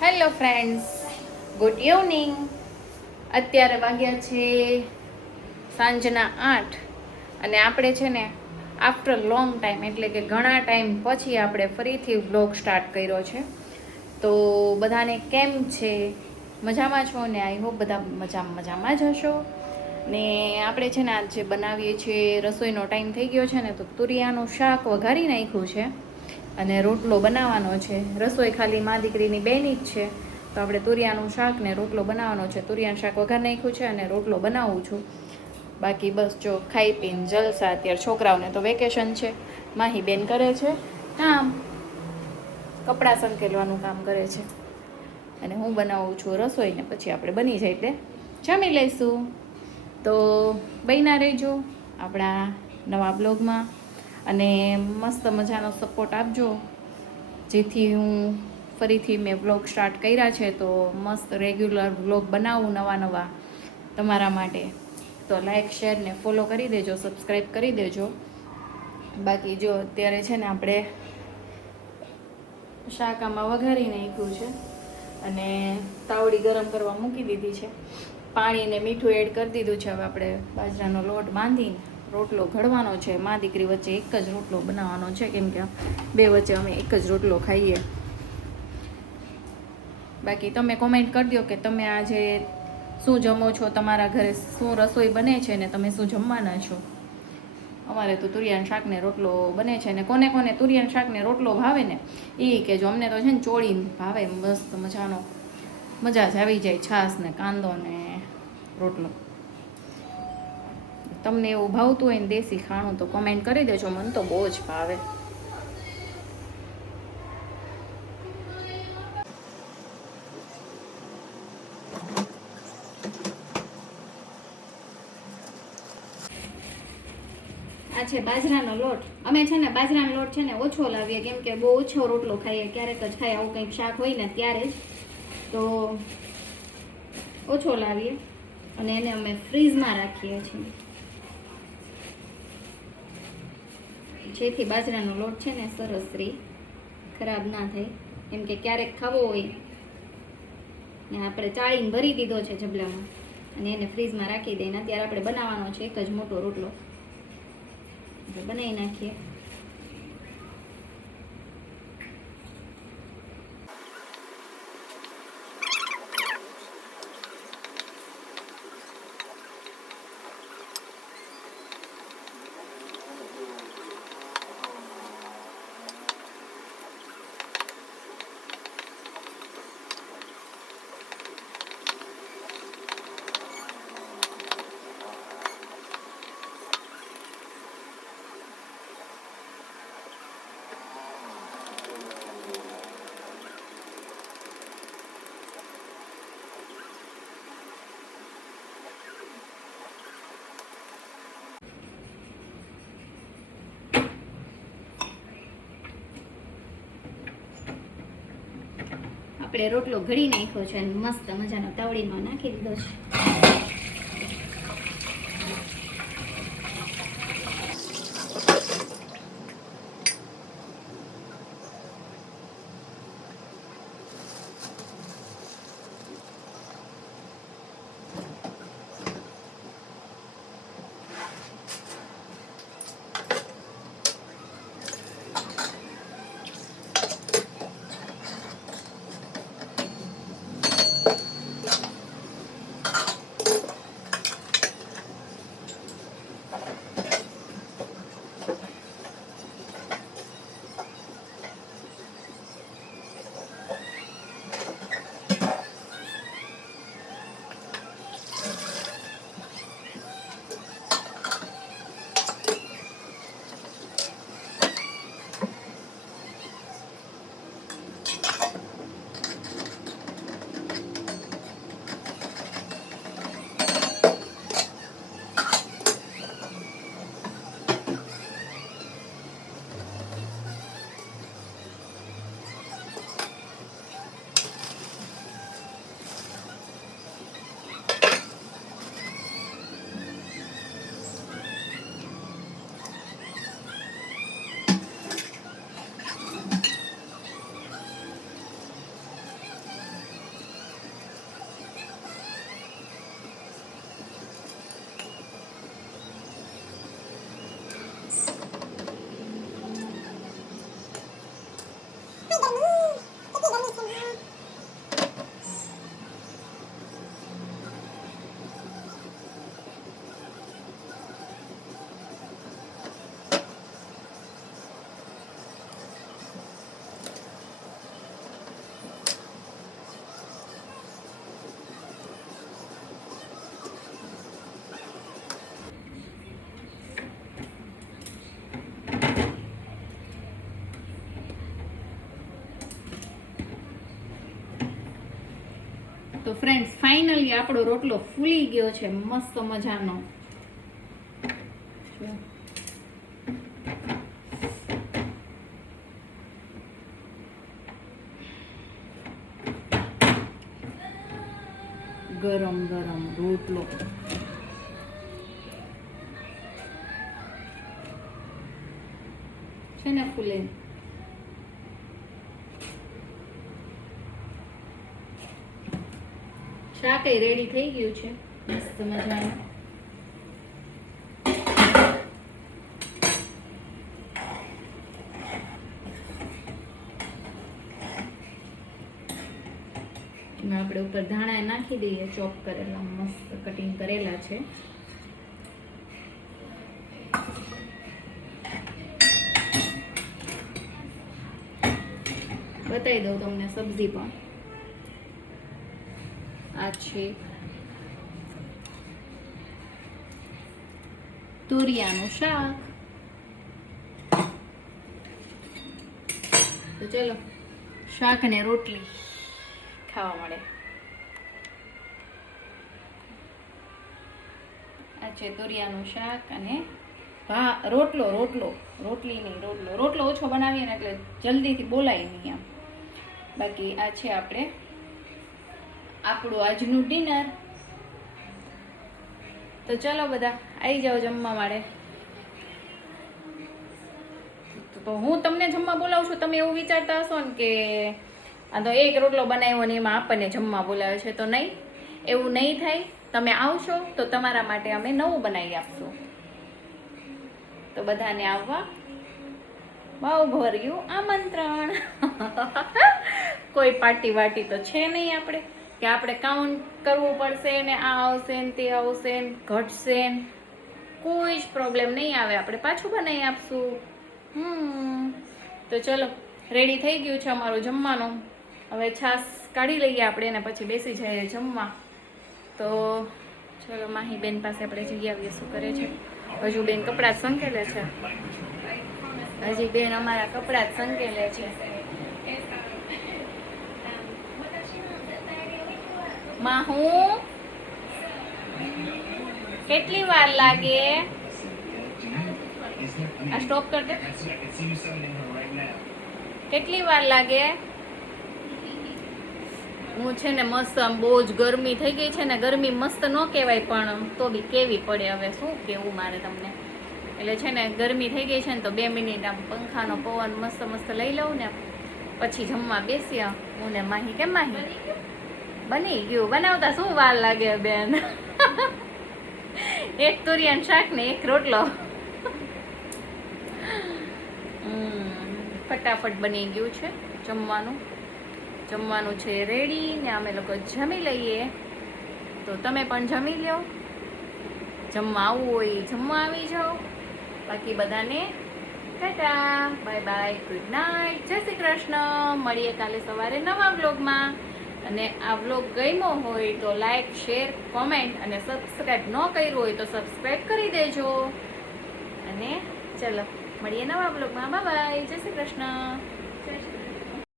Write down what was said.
Hello friends, good evening. અત્યારે વાગ્યા છે સાંજના 8 અને આપણે છે ને આફ્ટર લોંગ ટાઈમ એટલે કે ઘણા ટાઈમ પછી આપણે ફરીથી વ્લોગ સ્ટાર્ટ કર્યો છે. તો બધાને કેમ છે? મજામાં છો ને? આઈ હોપ બધા મજામાં જ હશો ને. આપણે છે ને આજે બનાવીએ છીએ, રસોઈનો ટાઈમ થઈ ગયો છે ને, તો તુરિયાનું શાક વઘારી નાખ્યું છે અને રોટલો બનાવવાનો છે. રસોઈ ખાલી મા દીકરીની બેની જ છે, તો આપણે તુરિયાનું શાક ને રોટલો બનાવવાનો છે. તુરિયાનું શાક વઘાર નાખ્યું છે અને રોટલો બનાવું છું. બાકી બસ જો ખાઈ પીને જલસા. અત્યારે છોકરાઓને તો વેકેશન છે. માહી બેન કરે છે કામ, કપડાં સંકેલવાનું કામ કરે છે અને હું બનાવું છું રસોઈ. ને પછી આપણે બની જાય એટલે જમી લઈશું. તો બન્યા રહેજો આપણા નવા બ્લોગમાં અને મસ્ત મજાનો સપોર્ટ આપજો, જેથી હું ફરીથી મેં વ્લોગ સ્ટાર્ટ કર્યા છે તો મસ્ત રેગ્યુલર વ્લોગ બનાવું નવા તમારા માટે. તો લાઈક શેર ને ફોલો કરી દેજો, સબસ્ક્રાઈબ કરી દેજો. બાકી જો અત્યારે છે ને આપણે શાકામાં વઘારી નાખ્યું છે અને તાવડી ગરમ કરવા મૂકી દીધી છે. પાણી ને મીઠું એડ કરી દીધું છે. હવે આપણે બાજરાનો લોટ બાંધીને રોટલો ઘડવાનો છે. મા દીકરી વચ્ચે એક જ રોટલો બનાવવાનો છે, કેમ કે બે વચ્ચે અમે એક જ રોટલો ખાઈએ. બાકી તમે કોમેન્ટ કરી દો કે તમે આજે શું જમો છો, તમારા ઘરે શું રસોઈ બને છે ને તમે શું જમવાના છો. અમારે તો તુરિયાના શાકને રોટલો બને છે ને કોને કોને તુરિયાના શાકને રોટલો ભાવે ને એ કે જો. અમને તો છે ને ચોળીને ભાવે મસ્ત મજાનો, મજા જ આવી જાય. છાશ ને કાંદો ને રોટલો. તમને એવું ભાવતું હોય ને દેશી ખાણું તો કોમેન્ટ કરી દેજો, મને તો બહુ જ ભાવે. આ છે બાજરાનો લોટ. અમે છે ને બાજરાનો લોટ છે ને ઓછો લાવીએ, કેમ કે બહુ ઓછો રોટલો ખાઈએ, ક્યારેક જ ખાઈએ. આવું કંઈક શાક હોય ને ત્યારે જ, તો ઓછો લાવીએ અને એને અમે ફ્રીઝમાં રાખીએ છીએ, જેથી બાજરાનો લોટ છે ને સરસ રે, ખરાબ ના થાય. કેમ કે ક્યારેક ખાવો હોય ને આપણે ચાળીને ભરી દીધો છે જબલામાં અને એને ફ્રીઝમાં રાખી દઈને અત્યારે આપણે બનાવવાનો છે એક જ મોટો રોટલો. બનાવી નાખીએ. આપણે રોટલો ઘડી નાખ્યો છે અને મસ્ત મજાનો તાવડીમાં નાખી દીધો છે. તો ફ્રેન્ડ્સ ફાઇનલી આપણો રોટલો ફૂલી ગયો છે મસ્ત મજાનો. ગરમ ગરમ રોટલો છે ને ફૂલે. શાક રેડી થઈ ગયું છે મસ્ત મજાનું. આપણે ઉપર ધાણા નાખી દઈએ, ચોપ કરેલા મસ્ત કટિંગ કરેલા છે. બતાવી દઉં તમને સબ્જી પણ. આ છે તુરિયાનું શાક. તો ચલો શાક ને રોટલી ખાવા મળે. આ છે તુરિયાનું શાક અને રોટલો રોટલી નહીં, રોટલો ઓછો બનાવીએ ને એટલે જલ્દીથી બોલાય નહીં આમ. બાકી આ છે આપણું આજનું ડિનર. તો ચલો બધા આવી જાઓ જમવા માટે. તો હું તમને જમવા બોલાવું છું. તમે એવું વિચારતા હશો ને કે આ તો એક રોટલો બનાવ્યો ને એમાં આપણને જમવા બોલાવે છે. તો નહીં, એવું નહીં થાય. તમે આવશો તો તમારા માટે અમે નવું બનાવી આપશું. તો બધાને આવવા બહુ ભર્યું આમંત્રણ. કોઈ પાર્ટી વાટી તો છે નહીં આપણે કે આપણે કાઉન્ટ કરવું પડશે ને આ આવશે ને તે આવશે ને ઘટશે ને. કોઈ જ પ્રોબ્લેમ નહીં આવે, આપણે પાછું બનાવી આપશું. તો ચલો રેડી થઈ ગયું છે અમારું જમવાનું. હવે છાશ કાઢી લઈએ આપણે ને પછી બેસી જઈએ જમવા. તો ચલો માહી બેન પાસે આપણે જઈ આવીએ શું કરે છે. હજુ બેન કપડાં જ સંકેલે છે. હજી બેન અમારા કપડાં જ સંકેલે છે. માહુ કેટલી વાર લાગે? આ સ્ટોપ કર દે. કેટલી વાર લાગે? હું છે ને મસ્ત આમ બહુ જ ગરમી થઈ ગઈ છે ને. ગરમી મસ્ત ન કહેવાય પણ તો બી કેવી પડે. હવે શું કેવું મારે તમને. એટલે છે ને ગરમી થઈ ગઈ છે ને તો 2 મિનિટ આમ પંખાનો પવન મસ્ત મસ્ત લઈ લઉં ને પછી જમવા બેસ્યા હું ને માહી. કેમ માહી? બની ગયું. બનાવતા શું વાર લાગે બેન? એક તુરિયાનું શાક ને એક રોટલો. ફટાફટ બની ગયું છે જમવાનું. જમવાનું છે રેડી ને અમે લોકો જમી લઈએ. તો તમે પણ જમી લો. જમવા આવવું હોય જમવા આવી જાઓ. બાકી બધાને Tata, bye bye, good night, જય શ્રી કૃષ્ણ. મળીએ કાલે સવારે નવા વ્લોગમાં. અને આ વ્લોગ ગમ્યો હોય તો લાઈક, શેર, કોમેન્ટ અને સબસ્ક્રાઈબ ન કર્યું હોય તો સબસ્ક્રાઈબ કરી દેજો. અને ચલો મળીએ નવા વ્લોગમાં. બાય બાય, જય શ્રી કૃષ્ણ.